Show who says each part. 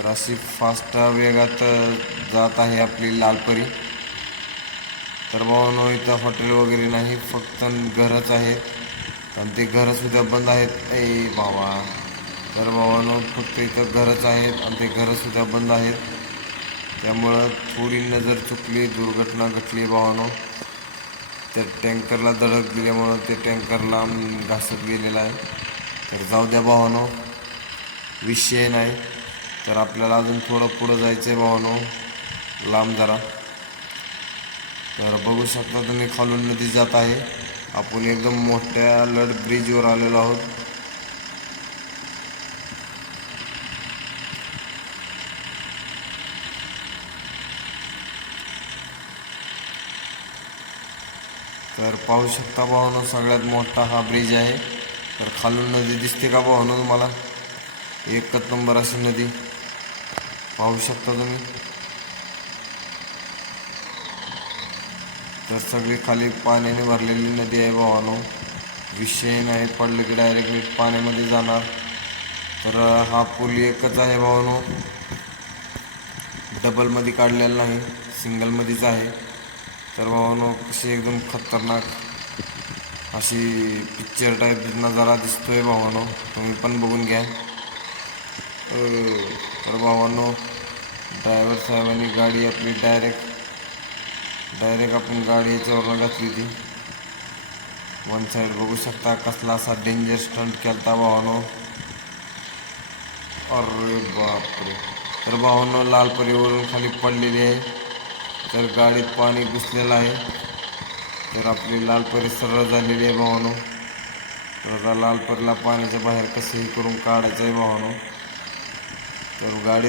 Speaker 1: तर अशी फास्ट वेगात जात आहे आपली लालपरी. तर भावानो इथं हॉटेल वगैरे नाही फक्त घरच आहेत आणि ते घरंसुद्धा बंद आहेत. ए बाबा. तर भावानो फक्त इथं घरच आहेत आणि ते घरंसुद्धा बंद आहेत. त्यामुळं थोडी नजर चुकली दुर्घटना घटली भावानो. त्या टँकरला धडक दिल्यामुळं ते टँकरला घासत गेलेला आहे. तर जाऊ द्या भावानो. विषय नाही. तर आपल्याला अजून थोडं पुढं जायचं आहे भावानो लांब जरा. तर बघू शकता तुम्ही खालून नदी जात आहे. आपण एकदम मोठ्या लड ब्रिजवर आलेलो आहोत. तर पाहू शकता भावानो सगळ्यात मोठा हा ब्रिज आहे. तर खालून नदी दिसते का भावानो तुम्हाला? एकच नंबर अशी नदी. पाहू शकता तुम्ही. तर सगळी खाली पाण्याने भरलेली नदी आहे भावानो. विषय नाही पडलं की डायरेक्ट पाण्यामध्ये जाणार. तर हा पूल एकच आहे भावानो. डबलमध्ये काढलेला नाही सिंगलमध्येच आहे. तर भावानो कशी एकदम खतरनाक अशी पिक्चर टाईप नजारा दिसतोय भावानो. तुम्ही पण बघून घ्या. तर भावांनो ड्रायव्हर साहेबांनी गाडी आपली डायरेक्ट डायरेक्ट आपण गाडी याच्यावरनं घातली होती. वन साईड बघू शकता कसला असा डेंजर स्टंट केलता भावानो. अरे बापरे. तर भावानो लालपरीवरून खाली पडलेली आहे. तर गाडीत पाणी घुसलेलं आहे तर आपली लाल परी सरळ झालेली आहे भावानो. तर लाल परीला पाण्याच्या बाहेर कसंही करून काढायचं आहे भावानो. तर गाडीत